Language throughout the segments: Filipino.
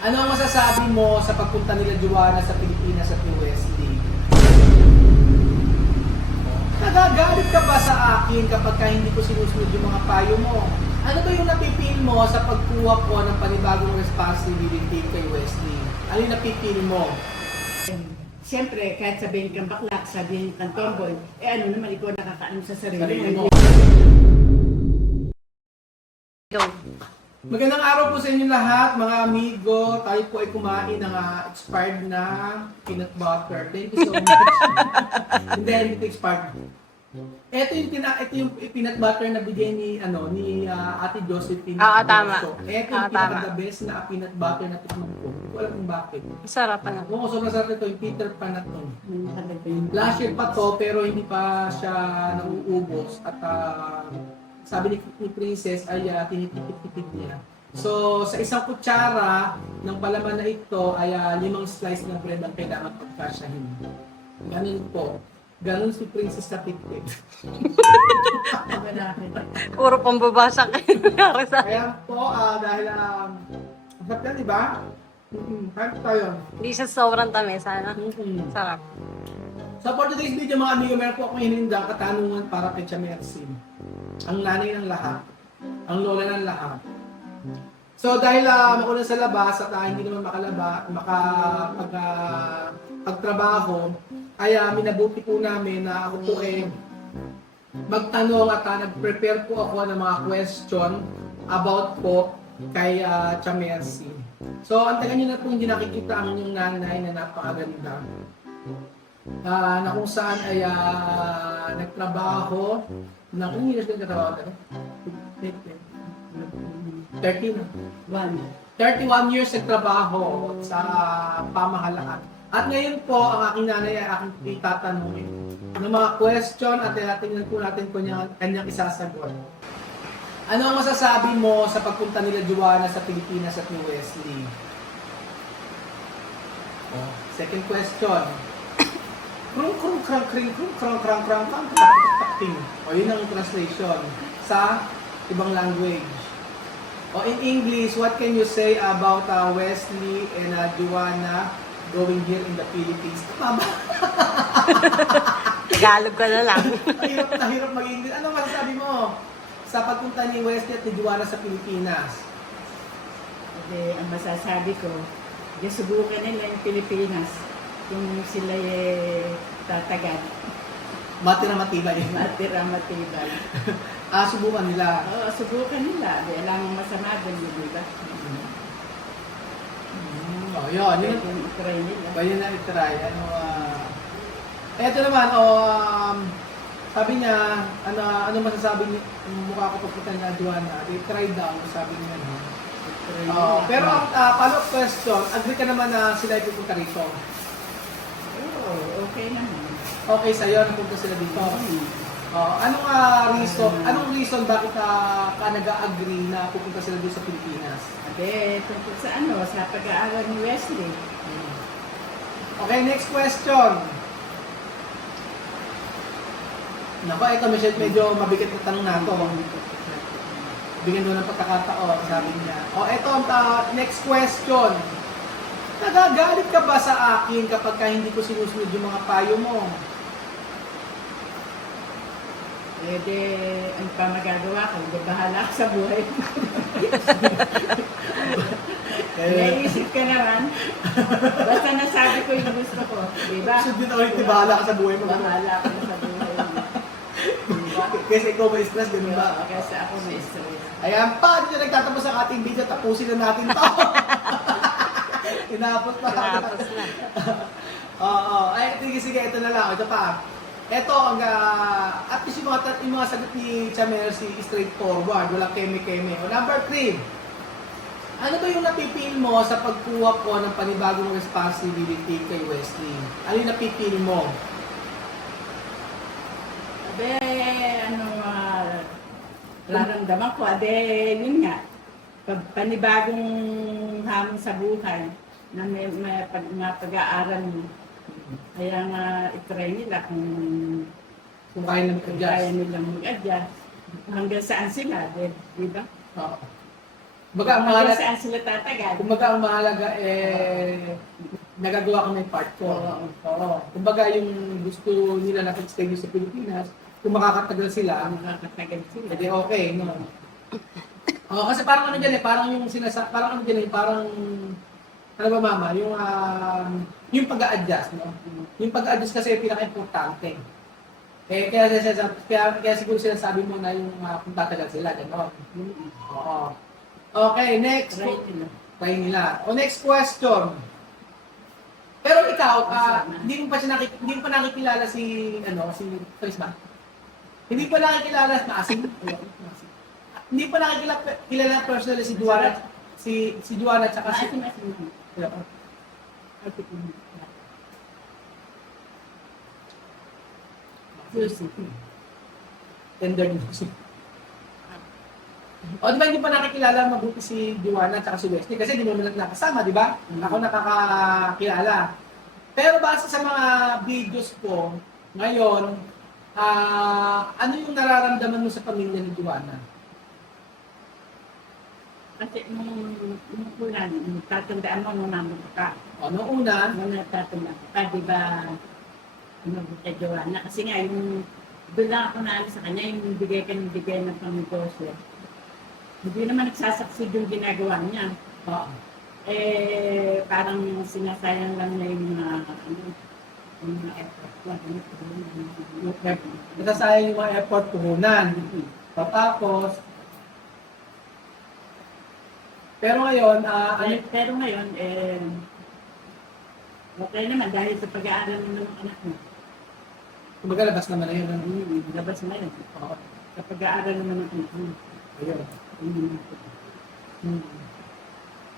Ano ang masasabi mo sa pagpunta nila Joanna sa Pilipinas at ni Wesley? Nagagalit ka ba sa akin kapag hindi ko sinusunod yung mga payo mo? Ano ba yung napipil mo sa pagkuha ko ng panibagong responsibility kay Wesley? Ano yung napipil mo? Siyempre, kahit sabihin kang bakla, sabihin kang tomboy, ano naman ikaw nakakaano sa sarili Sarili mo. mo. Magandang araw po sa inyo lahat, mga amigo. Tayo po ay kumain ng expired na peanut butter. Thank you so much. Hindi, hindi expired. Ito yung peanut butter na bigay ni Ate Josephine. Oo, tama. So, ito yung pinaka-the best na peanut butter na tikman ko. Wala kung bakit. Masarap na. Oo, sobrang sarap ito. Yung Peter Pan na to. Last year pa to, pero hindi pa siya nauubos. At sabi ni Princess ay tinitipid-tipid niya. So, sa isang kutsara ng palaman na ito ay 5 slice ng bread ang kailangan pagkasyahin. Ganun po. Ganun si Princess sa tipid. Puro pambabasa kayo nangyari sa akin. Kaya po, dahil masarap yan, di ba? Kahit tayo. Hindi siya sobrang tamis, ano? Sarap. So for today's video mga amigo, meron po akong hinindang katanungan para kay Tia Mercy. Ang nanay ng lahat. Ang lola ng lahat. So dahil makulang sa labas at hindi naman pagtrabaho, ay minabuti po namin na ako po magtanong at nag-prepare po ako ng mga question about po kay Tia Mercy. So antagan nyo na po hindi nakikita ang inyong nanay na napakaganda. Na kung saan ay nagtrabaho ng kung years ka nagtrabaho 31 years nagtrabaho sa pamahalaan. At ngayon po, ang aking nanay ay aking itatanungin ng mga question at tingnan po natin kung kanyang isasagot. Ano ang masasabi mo sa pagpunta nila Joanna sa Pilipinas at ni Wesley? Second question. Krung krung krang kring krung krang krang krang krang krang. O yun ang translation sa ibang language. O in English, what can you say about Wesley and Joanna going here in the Philippines? Tama ba? Tagalog ka na lang. Hirap mag-English. Ano masasabi mo sa pagpunta ni Wesley at ni Joanna sa Pilipinas? Okay, ang masasabi ko, subukan nila yung Pilipinas kung sila tatagad. Matira matibay. Matira matibay. Subukan nila. Oo, subukan nila. Di alam ang masama doon, di ba? Yun. Yung try nila. Pwede na i-try. Eto naman, sabi niya, ano masasabi niya, mukha ko pagpunta niya Joanna, i-try daw, sabi niya. Pero ang follow-up question, agree ka naman na sila ay pupunta rito? Oo, okay naman. Okay sa'yo, napunta sila dito? Anong reason bakit ka nag-agree na pupunta sila dito sa Pilipinas? Tungkol sa sa pag-aaral ni Wesley. Okay, next question. Naku, ito medyo mabigat na tanong na ito. Bigyan doon ng pagkakataon, sabi niya. Ito ang next question. Nagagalit ka ba sa akin kapag hindi ko sinusunod yung mga payo mo? Ang pa magagawa ko, bahala ka sa buhay. Naisip ka naman. Basta nasabi ko yung gusto ko. Diba? Should din ulit, bahala ka sa buhay mo. Bahala ka sa buhay mo. Kasi ikaw may stress, ganun ba? Kasi ako may stress. Ayan pa, dito nagtatapos ang ating video. Tapusin na natin to. Inapos na. Tapos na. Sige, ito na lang. Ito pa. Ito, at least yung mga sagot ni Tia Mercy, straightforward. Walang keme-keme. Number 3. Ano ba yung napipil mo sa pagkuha ko ng panibagong responsibility kay Wesley? Ano yung napipil mo? Nararamdaman ko, yun nga, panibagong hamon sa buhay na may pag-aaral mo. Kaya nga, itry nila kung kaya nilang mag-adjust. Hanggang saan sila, di ba? Oo. Kumbaga ang Hanggang mahalaga, saan sila tatagal? kumbaga ang mahalaga nagagawa ko na yung part ko. Oo. Oo. Kumbaga yung gusto nila na stay sa Pilipinas, kung makakatagal sila, Makakatagal sila. edi okay, no? Oo, kasi parang ano dyan parang yung parang ano dyan parang, ano ba mama, yung pag-a-adjust, no? Yung pag-a-adjust kasi yung pinaka-importante. Kaya siguro sinasabi mo na yung kung tatagal sila, gano'n. Oo. Okay, next. Try nila. Try nila. O next question. Pero ikaw, hindi mo pa nakikilala si Chris ba? Hindi pa nakikilala maasim. Hindi pa nakikilala personally si Juana at saka si Tender news. O, di ba hindi pa nakikilala mabuti si Juana at si Wesley? Kasi di mo naman nakasama, di ba? Ako nakakakilala. Pero base sa mga videos ko, ngayon, ano yung nararamdaman mo sa pamilya ni Juana? Kasi nung kulan, tatandaan mo nung namin ka. O, noong una, Nung natatandaan ka, di ba, kay Joanna. Kasi nga, yung doon lang ako naalis sa kanya, yung bigay ka ng bigay ng pamigosyo. Hindi naman nagsasaksod yung ginagawa niya. Parang sinasayang lang niya yung mga effort. nasasayang yung mga effort puhunan. Tapos, pero ngayon, Pero ngayon, okay naman dahil sa pag-aaral ng anak mo. kumbaga labas naman na yun. Labas na yun. Oo. Sa pag-aaral naman ng anak mo. Ayun.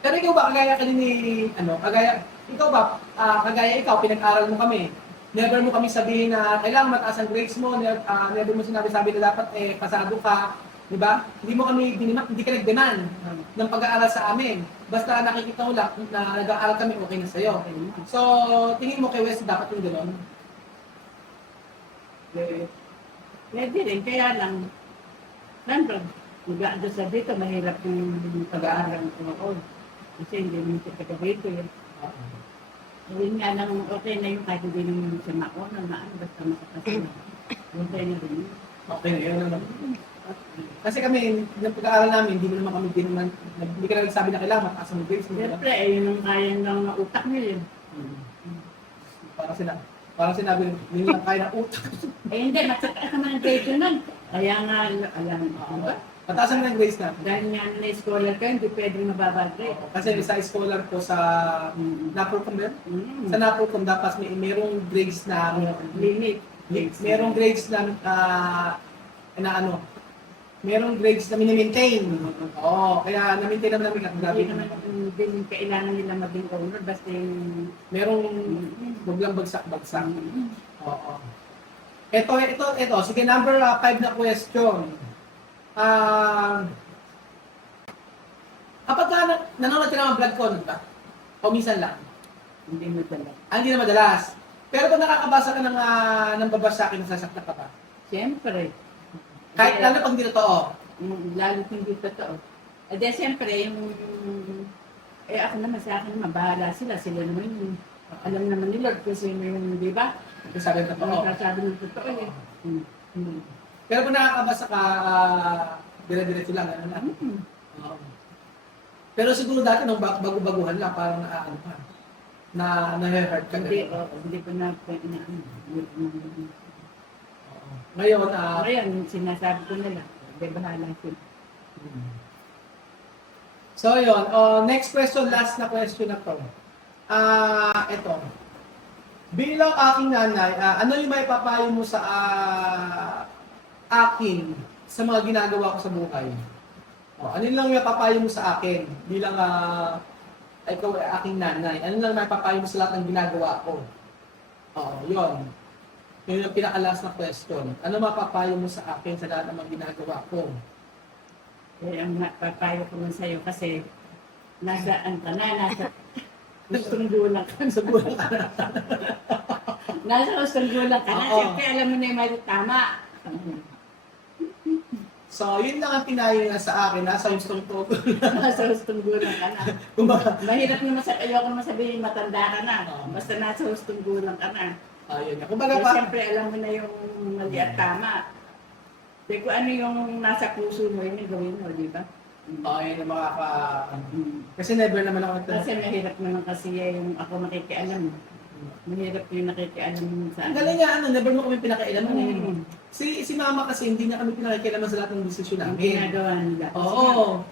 Pero ikaw ba, kagaya ka din ni, kagaya ikaw, pinag-aral mo kami. Never mo kami sabihin na kailangan mataas ang grades mo, never mo sabi na dapat pasado ka, di ba? Hindi mo kami hindi ka nag-demand ng pag-aaral sa amin. Basta nakikita mo lang na nag-aaral kami, okay na sa'yo. So, tingin mo kay Wes dapat yung gano'n? Pwede rin, kaya lang, siyempre, mag-aadyo sa dito, mahirap yung pag-aaral ko. Kasi hindi naman siya taga-dito yun. Yun nga nang okay na yung kahit hindi naman siya mauna, basta makapasok na. Okay na rin. Okay na yun. Kasi kami, ng pag-aaral namin, hindi naman kami hindi ka na nagsabi na kailangan mataas ang grades mo. Siyempre, yun ang kaya ng utak niya yun. Parang sinabi, hindi lang kaya ng utak. Hindi, matsaka ka man ang grade nun. Kaya nga, alam mo ba? Mataas ang grades na. Dahil nga na-scholar ka, hindi pwedeng mababa grade. Kasi sa scholar ko sa Napolcom ba yun? Sa Napolcom dapat mayroong grades na Limit. merong grades merong grades na mini-maintain. Oo, kaya na-maintain naman namin at grabe Hindi naman din kailangan nila maging owner, basta yung... merong biglang bagsak-bagsak. Oo. Ito, sige, number 5 na question. Kapag nanonood ka ng vlog ko, ba? O minsan lang? Hindi madala. Hindi na madalas. Pero kung nakakabasa ka ng babasa akin, nasasakta ka pa. Siyempre. Kahit lalo pag hindi totoo. Lalo hindi totoo. Siyempre, ako naman sa akin naman, bahala sila. Sila naman yung, alam naman ni Lord kung sino yung, di ba? Sabi ng totoo. Sasabi ng totoo eh. Pero kung nakakabasa ka, dire-diretso lang. Oo. Pero siguro dati nung bago-baguhan lang, parang na-hurt ka. Hindi ko na Ngayon, Ngayon, sinasabi ko nila, di bahala sila. So yun, next question, last na question na to. Ito. Bilang aking nanay, ano yung may papayo mo sa akin sa mga ginagawa ko sa buhay? Ano lang yung papayo mo sa akin bilang ikaw ay aking nanay? Ano lang may papayo mo sa lahat ng ginagawa ko? Yun. Yun yung pinaka-last na question. Ano mapapayo mo sa akin sa lahat ng mga ginagawa ko? Ang papayo ko man sa'yo kasi nasa ustong gulang ka. Sa buhay ka na. Nasa ustong gulang ka na. Oo. Siyempre, alam mo na yung may tama. So, yun lang ang pinayo na sa akin. Nasa hustong ko. Nasa hustong gulang ka na. Kumbaga, Mahirap naman sa ayoko naman sabihin matanda ka na. Oo. Basta nasa hustong gulang ka na. ayun na. Kumbaga Kaya pa, siyempre alam mo na yung mali at tama. Kaya kung ano yung nasa puso mo, yun yung gawin mo, di ba? ayun na makaka... Kasi never naman ako Kasi mahirap naman kasi yung ako nakikialam. Mahirap yung nakikialam sa Ang galing nga, never mo kami pinakailaman eh. Mm. Si mama kasi hindi niya kami pinakailaman sa lahat ng desisyon Ang namin. ginagawa nila. Oo.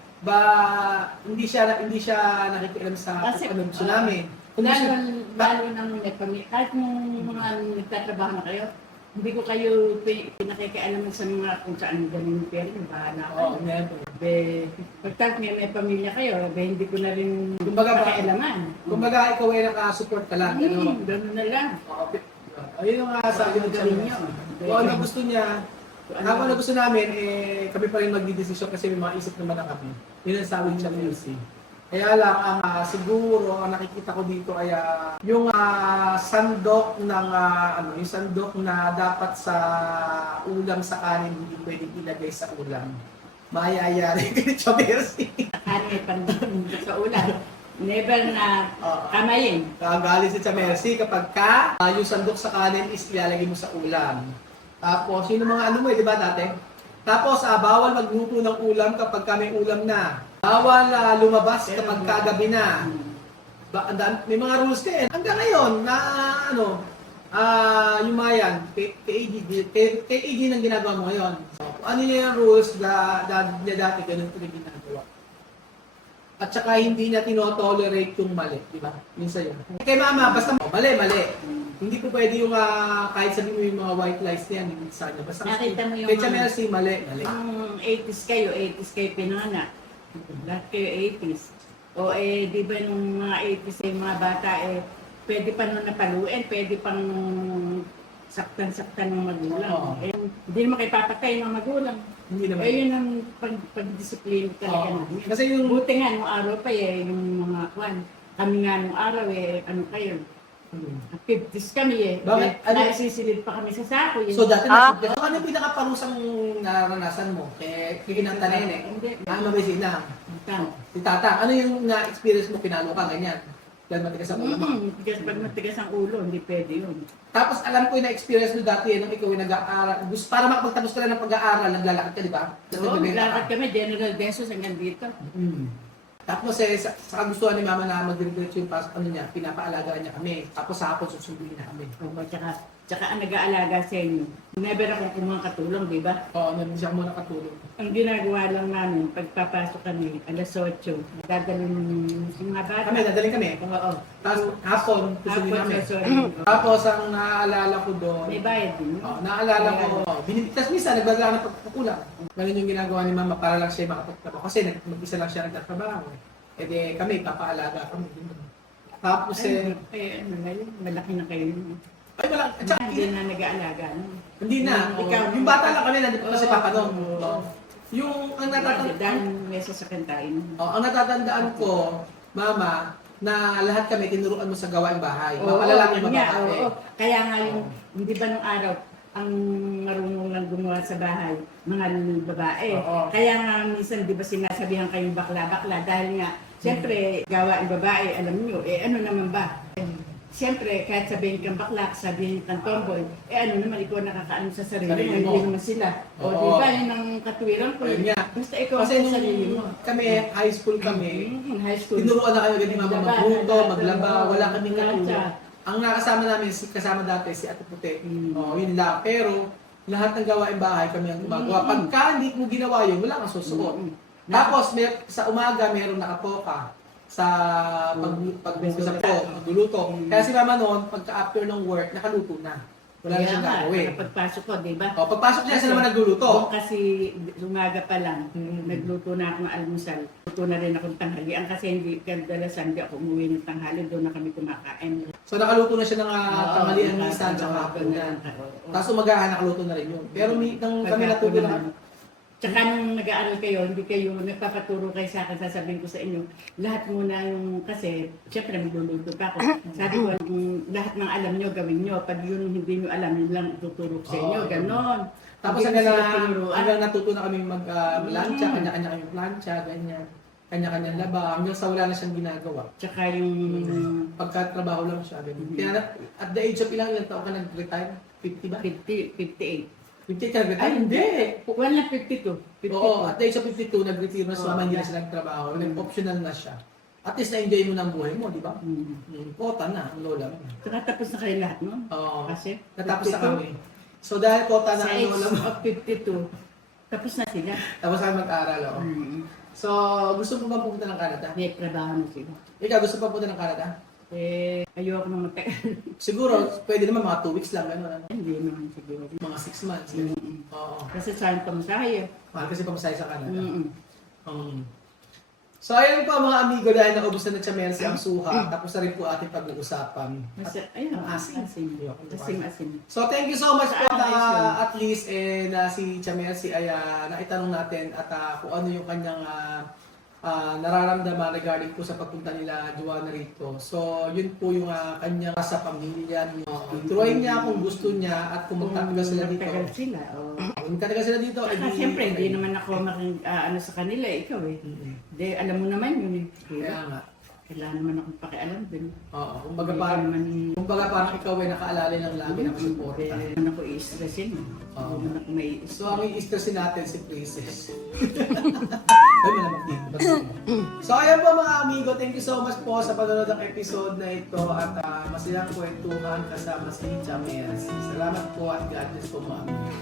Hindi siya nakikialam sa Kasi, kung ano gusto namin. Kung Lalo, gusto, lalo nang may pamilya. Kahit nung mga nagtatrabaho na kayo, hindi ko kayo pinakikialaman sa mga kung saan galing yung pera, bahala Oo, kayo. never. Pagkat may pamilya kayo, hindi ko na rin Kumbaga ba- pakialaman. Kumbaga ikaw ay nakasupport ka lang. Ano? Ganun na lang. Oo. Ayun yung nga sabi ng Gawin channel. niyo. Kung ano gusto niya, ako na gusto namin, kami pa rin magdidesisyon kasi may mga isip naman na kami. Yun ang sabi ng channel LC. Kaya lang, siguro, ang nakikita ko dito ay yung sandok ng, yung sandok na dapat sa ulam sa kanin, hindi pwedeng ilagay sa ulam. Mayayari kay Chabersi. Ano may pandang sa ulan. Never na kamayin. Kagalit si Chamercy kapag yung sandok sa kanin is ilalagay mo sa ulam. Tapos, yun ang mga ano mo di ba dati? Tapos, bawal magluto ng ulam kapag may ulam na. Bawal lumabas kapag kagabi na. May mga rules din. Hanggang ngayon, na yung mga yan, KAG nang ginagawa mo ngayon. So, ano yung rules na dati, ganun ko rin ginagawa. At saka hindi niya tinotolerate yung mali, di ba? Minsan yun. Kay mama, basta mali. Hindi ko pwede yung kahit sabi mo yung mga white lies na yan, hindi sa kanya. Basta Nakita mo yung kay mga- Chamercy, mali. Yung 80s kayo pinanganak. Lahat kayo 80s. O di ba nung mga 80s yung mga bata pwede pa nung napaluin, pwede pang saktan-saktan ng magulang. Oo. Hindi naman kayo papatay ng magulang. Hindi naman. Yun ang pag-discipline talaga Oo. namin. Kasi yung... Buti nga nung araw pa yung mga kwan. Kami nga nung araw ano kayo. 50s kami Bakit? Ano? Naisisilid pa kami sa sako. So dati Ah. so, ano yung pinakaparusang naranasan mo? Kay kinantanin eh. Hindi. Ano ba sila? Tama. Si Tata, ano yung na-experience mo pinalo ka ganyan? Dahil matigas ang ulo mo. Tigas pag matigas ang ulo, hindi pwede yun. Tapos alam ko yung na-experience mo dati nung ikaw yung nag-aaral. Para makapagtapos ka lang ng pag-aaral, naglalakad ka, di ba? Tapos Oo, nagbebenta ka. naglalakad kami, General Besos hanggang dito. Tapos sa kagustuhan ni Mama na magdiretso yung pinapaalagaan niya kami. Tapos sa hapon susunduin na kami. Oo, tsaka ang nag-aalaga sa inyo. Never ako kumuha katulong, di ba? Oo, namin siya muna katulong. Ang ginagawa lang namin, pagpapasok kami, alas 8, dadalhin yung mga bata. Kami, nadaling kami. Oo. Tapos hapon, susunduin Tapos, namin. sorry. Tapos ang naaalala ko doon, May bayad din. naalala ko, tapos minsan nagbagla ng pagkukulang. Ganun yung ginagawa ni Mama para lang siya makapagtrabaho. Kasi mag-isa lang siya nagtatrabaho. E di kami, papaalaga kami. Tapos ano na yun, malaki na kayo. ay wala, at saka, Hindi na nag-aalaga. No? hindi na. Ikaw, Yung bata lang kami, nandito pa si Papa doon. Oo. Yung, ang Dahil natatandaan, may sasakantain. ang natatandaan ko, Mama, na lahat kami tinuruan mo sa gawaing bahay. Oo, Mapalalaki yun nga, mababae. oo. Kaya nga yung, hindi ba nung araw, ang marunong lang gumawa sa bahay, mga babae. Oo. Kaya nga minsan, di ba sinasabihan kayong bakla-bakla dahil nga, siyempre, gawain babae, alam nyo, ano naman ba? Siyempre, kahit sabihin kang bakla, sabihin kang tomboy, ano naman, ikaw nakakaano sa sarili mo, Sarili mo. hindi naman sila. O, Oo. di ba, yun ang katwiran ko. Ayun nga. Basta ikaw Kasi ang nung sarili mo. kami, high school kami, High school. tinuruan na kayo ganyan Mama Maglaba, magluto, lahat, maglaba, oo. wala kaming Lahat katulong. siya. Ang nakasama namin, kasama dati si Ate Puti. Mm. Yun lang. Pero, lahat ng gawaing bahay kami ang gumagawa. Pagka hindi mo ginawa yun, wala kang susuot. Tapos, sa umaga, meron nakatoka sa pagluluto. Kaya si Mama noon, pagka after ng work, nakaluto na. Wala na siyang gagawin. Pagpasok ko, di ba? Pagpasok niya, sila naman nagluluto. Kasi umaga pa lang, Mm. nagluto na ako ng almusal. Luto na rin akong tanghalian kasi hindi kadalasan hindi ako umuwi ng tanghali, doon na kami kumakain. So nakaluto na siya ng tanghalian Oo, minsan sa hapon na. Oo. Tapos umagahan, nakaluto na rin yun. Pero nang kami Pag natuto ako na naman. Tsaka nung nag-aaral kayo, hindi kayo nagpapaturo kayo sa akin, sasabihin ko sa inyo, lahat muna yung, kasi, syempre magluluto pa ako. Sabi ko, lahat ng alam nyo, gawin nyo. Pag yun hindi nyo alam, yun lang ituturo ko sa inyo, Oo. ganon. Tapos Hindi hanggang, sila tinuruan. hanggang natuto na kami mag-plancha, kanya-kanya kami plancha, ganyan. Kanya-kanyang laba, hanggang sa wala na siyang ginagawa. Tsaka yung... Pagkatrabaho lang siya. Ganyan. Kaya at the age of ilang taon ka nag-retire? 50 ba? 58. 50 ka nag-retire? Ay, hindi. Hindi. Wala 52. 52. Oo, at the age of 52, nag-retire na siya, Oo, hindi na yeah. siya nagtrabaho. Nag-optional na siya. At least na-enjoy mo ng buhay mo, di ba? Kota na, ang lola mo. Tsaka tapos na kayo lahat, no? Oo. Kasi Natapos na 52. kami. So dahil kota na Sa ang age lola mo, of 52, tapos na sila. tapos kami mag-aral, oo. So, gusto mo ba pumunta ng Canada? May trabaho na sila. Ikaw, gusto pa pumunta ng Canada? Ayoko na matagal. Siguro, pwede naman mga 2 weeks lang, gano'n. Ano? Hindi naman siguro. Mga 6 months. Oo. Kasi saan pamasahe. Mahal kasi pamasahe sa Canada. Mm-mm. So, ayun po mga amigo, dahil nakubos na Chamelsi ang suha, tapos na rin po ating pag-uusapan. Ayun, Ang asin. Asim. So, thank you so much po Saan na ayos yun? at least na si Chamelsi ay naitanong natin at kung ano yung kanyang nararamdaman regarding po sa pagpunta nila Joanna rito. So, yun po yung kanyang sa pamilya. Turuan niya kung gusto niya at kung magtatagal sila dito. Magtagal sila. Kung magtatagal sila dito, Saka siyempre, hindi naman ako ano sa kanila. Ikaw eh. Hindi, alam mo naman yun eh. Kaya nga. Kailangan naman akong pakialam din. Oo, kumbaga Hindi parang, naman, parang ikaw ay nakaalala ng lagi ng suporta. hindi naman ako i-stressin. Oo. Hindi naman ako may So, ang i-stressin natin si Princess. Ay, malamang dito. So, ayan po mga amigo. Thank you so much po sa panonood ng episode na ito at masilang kwentuhan kasama si Chamelsi. Salamat po at God bless po mga amigo.